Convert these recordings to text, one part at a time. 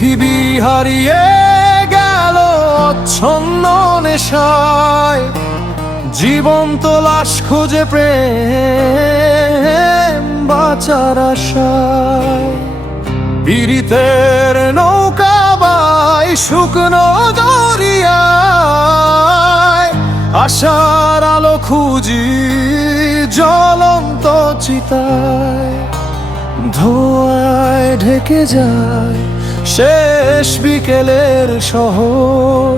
পৃথিবী হারিয়ে গেল অচ্ছন্ন নেশায়, জীবন্ত লাশ খোঁজে প্রেম বাঁচার আশায়। পীড়িতের নৌকা বাই শুকনো দরিয়ায়, আশার আলো খুঁজি জ্বলন্ত চিতায়। ধোঁয়ায় ঢেকে যায় শেষ বিকেলের শহর,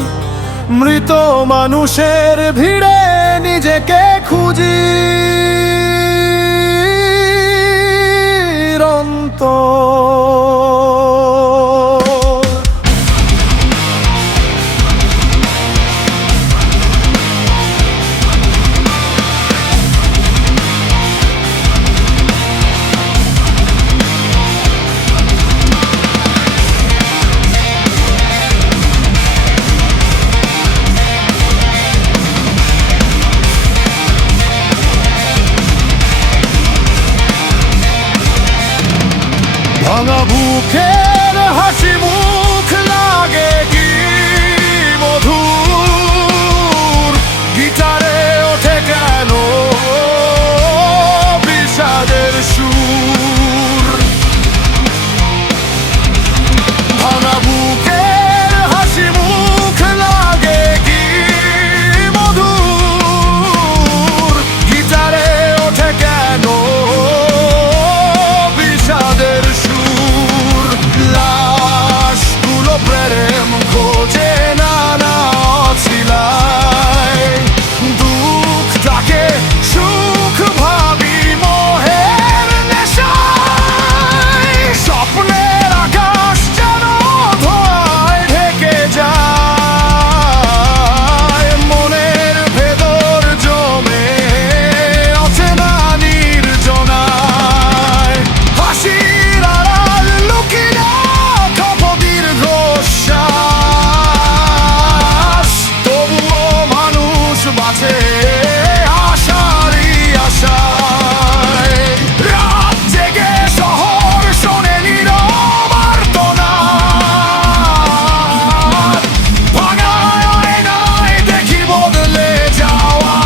মৃত মানুষের ভিড়ে নিজেকে খুঁজি ভাঙা বুকের হাসি মুখ লাগে কি মধুর, গিটারে ওঠে কেন বিষাদের সুর। ভাঙা বুকের হাসি মুখ লাগে কি মধুর, গিটারে ওঠে কেন বিষাদের সুর। লাশগুলো প্রেম খোঁজে নানা অছিলায়, দুঃখটাকে সুখ ভাবি মোহের নেশায়। স্বপ্নের আকাশ যেন ধোঁয়ায় ঢেকে যায়, মনের ভেতর জমে অচেনা নির্জনায়। হাসির আড়াল লুকিয়ে থাকো দীর্ঘশ্বাস, তবুও মানুষ বাঁচে আশারই আশায়। রাত জেগে শহর শোনে নীরব আর্তনাদ, ভাঙা আয়নায় দেখি বদলে যাওয়া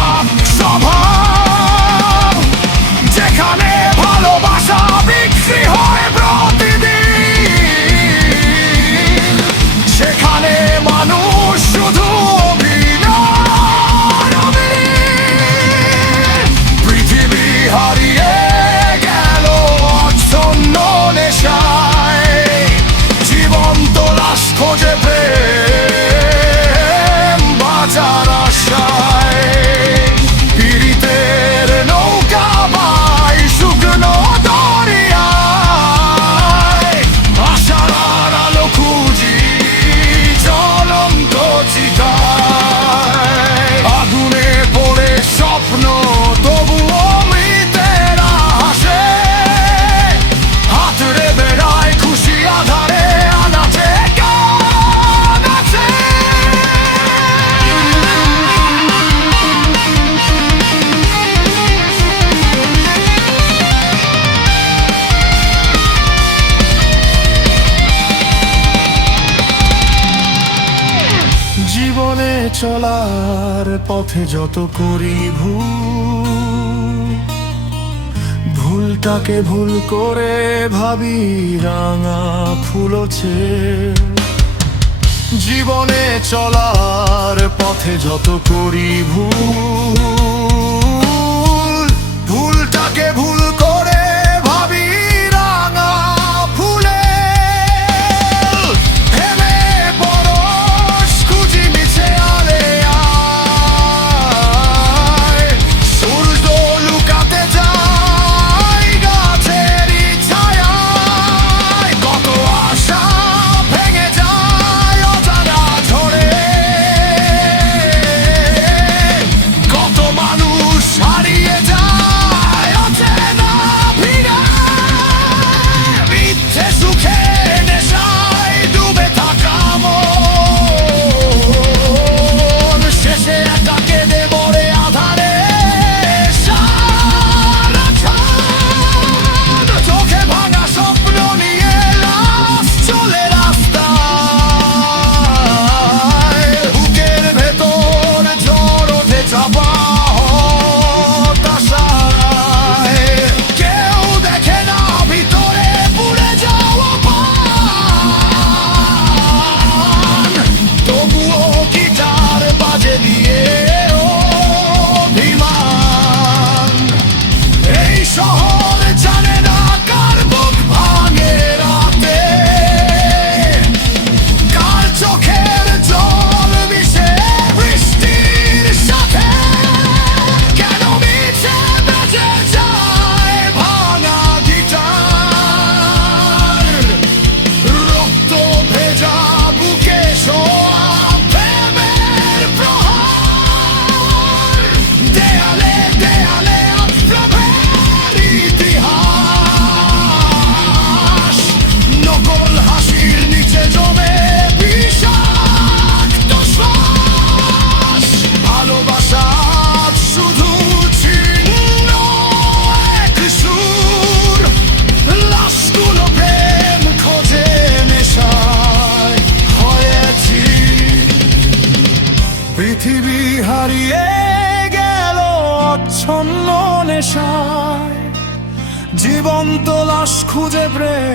স্বভাব। যেখানে ভালোবাসা বিক্রি হয় প্রতিদিন, সেখানে মানুষ শুধু অভিনয়। পৃথিবী হারিয়ে গেল অচ্ছন্ন নেশায়, জীবন্ত লাশ খোঁজে প্রেম বাঁচার আশায়। পীড়িতের নৌকা বাই শুকনো দরিয়ায়, আশার আলো খুঁজি জ্বলন্ত চিতায়। আগুনে পড়ে স্বপ্ন তবুও মৃতেরা হাসে, হাত রে বেড়ায় খুশি আধারে আনাচে গান আছে। জীবনে চলার পথে যত করি ভুল, ভুলটাকে ভুল করে ভাবি রাঙা ফুলছে। জীবনে চলার পথে যত করি ভুল, ভুলটাকে ভুল করে ভাবি রাঙা ফুলে। হেমে পরশ খুঁজি মিছে আলেয়ায়, সূর্য লুকাতে যায় গাছেরই ছায়ায়। কত আশা ভেঙে যায় অজানা ঝড়ে, কত মানুষ হারিয়ে যায় অচেনা হারিয়ে গেল অচ্ছন্ন নেশায়, জীবন্ত লাশ খুঁজে প্রেম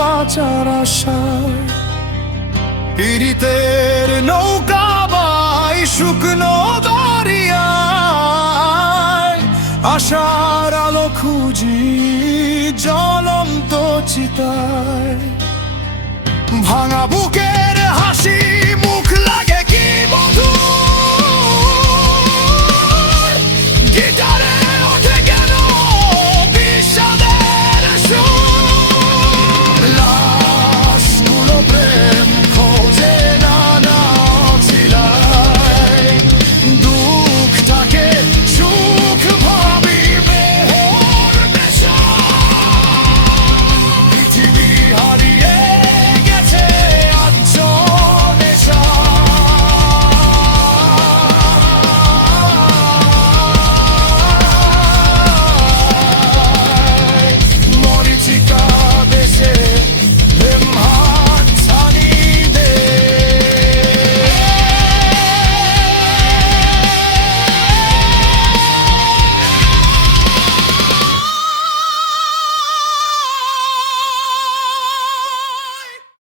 বাঁচার আশায়। পীড়িতের নৌকা বাই শুকনো দরিয়ায়, আশার আলো খুঁজি জ্বলন্ত চিতায়। ভাঙা বুকের হাসি